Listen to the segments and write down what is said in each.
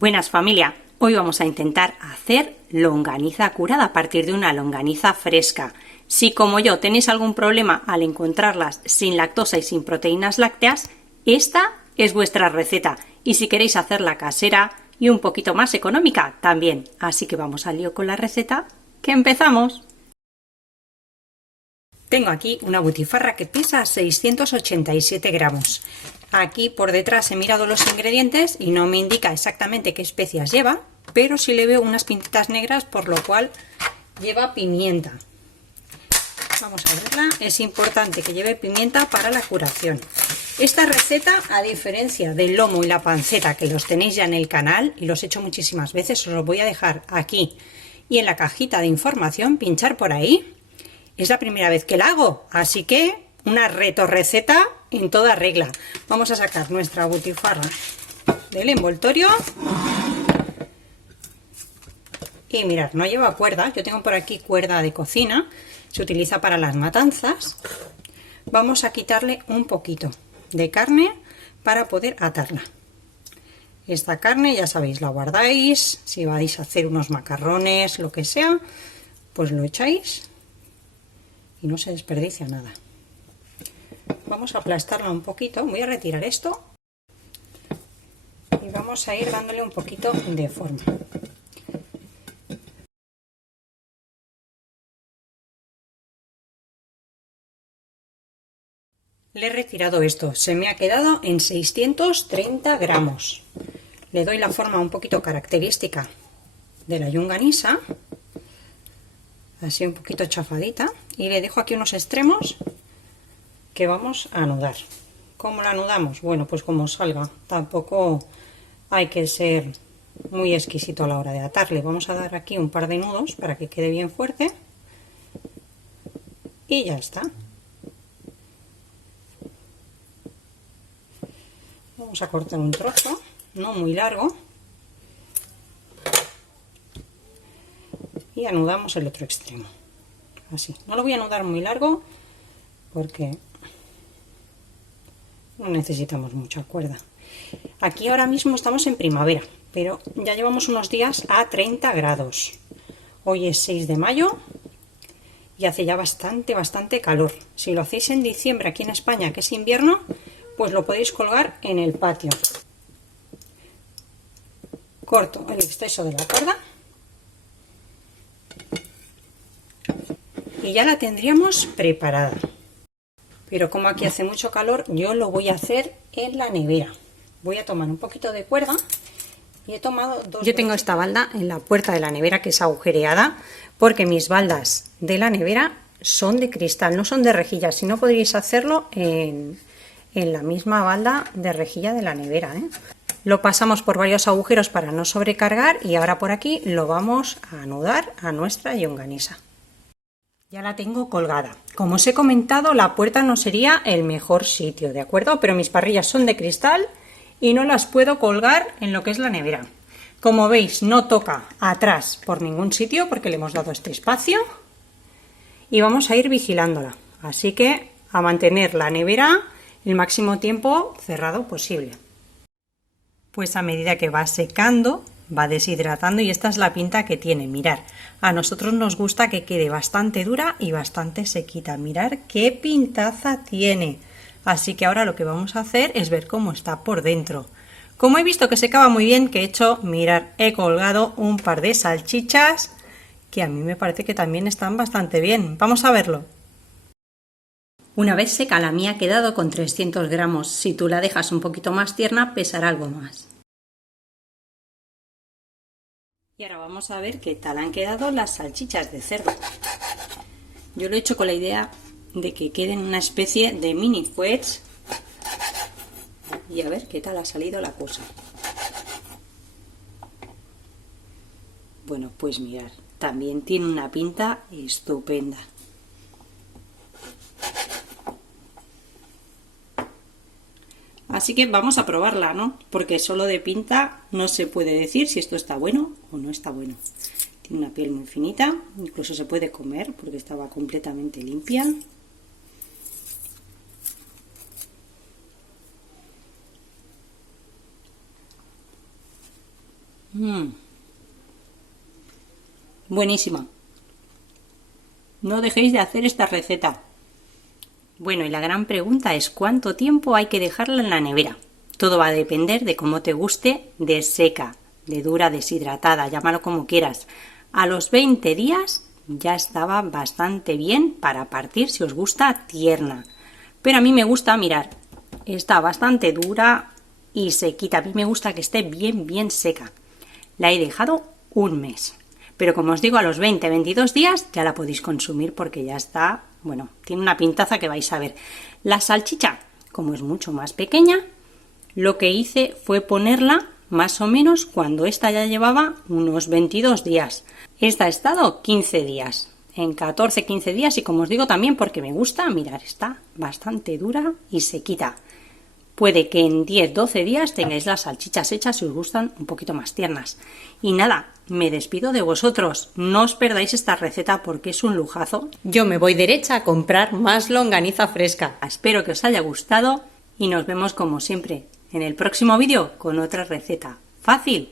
Buenas familia, hoy vamos a intentar hacer longaniza curada a partir de una longaniza fresca. Si como yo tenéis algún problema al encontrarlas sin lactosa y sin proteínas lácteas, esta es vuestra receta. Y si queréis hacerla casera y un poquito más económica, también. Así que vamos al lío con la receta, que empezamos. Tengo aquí una butifarra que pesa 687 gramos. Aquí por detrás he mirado los ingredientes y no me indica exactamente qué especias lleva, pero sí le veo unas pintitas negras, por lo cual lleva pimienta. Vamos a verla. Es importante que lleve pimienta para la curación. Esta receta, a diferencia del lomo y la panceta, que los tenéis ya en el canal y los he hecho muchísimas veces, os los voy a dejar aquí y en la cajita de información, pinchar por ahí. Es la primera vez que la hago, así que una receta en toda regla. Vamos a sacar nuestra butifarra del envoltorio. Y mirad, no lleva cuerda. Yo tengo por aquí cuerda de cocina. Se utiliza para las matanzas. Vamos a quitarle un poquito de carne para poder atarla. Esta carne, ya sabéis, la guardáis. Si vais a hacer unos macarrones, lo que sea, pues lo echáis y no se desperdicia nada. Vamos a aplastarla un poquito. Voy a retirar esto y vamos a ir dándole un poquito de forma. Le he retirado esto, se me ha quedado en 630 gramos. Le doy la forma un poquito característica de la llonganisa, así un poquito chafadita, y le dejo aquí unos extremos que vamos a anudar. ¿Cómo la anudamos? Bueno, pues como salga, tampoco hay que ser muy exquisito a la hora de atarle. Vamos a dar aquí un par de nudos para que quede bien fuerte y ya está. Vamos a cortar un trozo, no muy largo, y anudamos el otro extremo. Así, no lo voy a anudar muy largo porque no necesitamos mucha cuerda. Aquí ahora mismo estamos en primavera, pero ya llevamos unos días a 30 grados. Hoy es 6 de mayo y hace ya bastante calor. Si lo hacéis en diciembre aquí en España, que es invierno, pues lo podéis colgar en el patio. Corto el exceso de la cuerda y ya la tendríamos preparada. Pero como aquí hace mucho calor, yo lo voy a hacer en la nevera. Voy a tomar un poquito de cuerda y he tomado dos. Yo tengo esta balda en la puerta de la nevera, que es agujereada, porque mis baldas de la nevera son de cristal, no son de rejilla. Si no, podríais hacerlo en la misma balda de rejilla de la nevera, ¿eh? Lo pasamos por varios agujeros para no sobrecargar y ahora por aquí lo vamos a anudar a nuestra llonganisa. Ya la tengo colgada. Como os he comentado, la puerta no sería el mejor sitio, ¿de acuerdo? Pero mis parrillas son de cristal y no las puedo colgar en lo que es la nevera. Como veis, no toca atrás por ningún sitio porque le hemos dado este espacio y vamos a ir vigilándola. Así que a mantener la nevera el máximo tiempo cerrado posible. Pues a medida que va secando, va deshidratando y esta es la pinta que tiene. Mirar, a nosotros nos gusta que quede bastante dura y bastante sequita. Mirar qué pintaza tiene. Así que ahora lo que vamos a hacer es ver cómo está por dentro. Como he visto que secaba muy bien, que he hecho, mirar, he colgado un par de salchichas que a mí me parece que también están bastante bien. Vamos a verlo. Una vez seca, la mía ha quedado con 300 gramos. Si tú la dejas un poquito más tierna, pesará algo más. Y ahora vamos a ver qué tal han quedado las salchichas de cerdo. Yo lo he hecho con la idea de que queden una especie de mini fuets. Y a ver qué tal ha salido la cosa. Bueno, pues mirad, también tiene una pinta estupenda. Así que vamos a probarla, ¿no? Porque solo de pinta no se puede decir si esto está bueno o no está bueno. Tiene una piel muy finita, incluso se puede comer porque estaba completamente limpia. Buenísima. No dejéis de hacer esta receta. Bueno, y la gran pregunta es ¿cuánto tiempo hay que dejarla en la nevera? Todo va a depender de cómo te guste, de seca, de dura, deshidratada, llámalo como quieras. A los 20 días ya estaba bastante bien para partir si os gusta tierna. Pero a mí me gusta, mirar, está bastante dura y sequita. A mí me gusta que esté bien seca. La he dejado un mes. Pero como os digo, a los 20-22 días ya la podéis consumir porque ya está, bueno, tiene una pintaza que vais a ver. La salchicha, como es mucho más pequeña, lo que hice fue ponerla más o menos cuando esta ya llevaba unos 22 días. Esta ha estado 15 días. En 14-15 días y como os digo también porque me gusta, mirad, está bastante dura y sequita. Puede que en 10-12 días tengáis las salchichas hechas si os gustan un poquito más tiernas. Y nada, me despido de vosotros. No os perdáis esta receta porque es un lujazo. Yo me voy derecha a comprar más longaniza fresca. Espero que os haya gustado y nos vemos como siempre en el próximo vídeo con otra receta fácil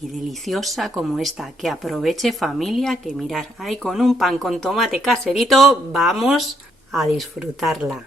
y deliciosa como esta. Que aproveche familia, que mirar ahí con un pan con tomate caserito, vamos a disfrutarla.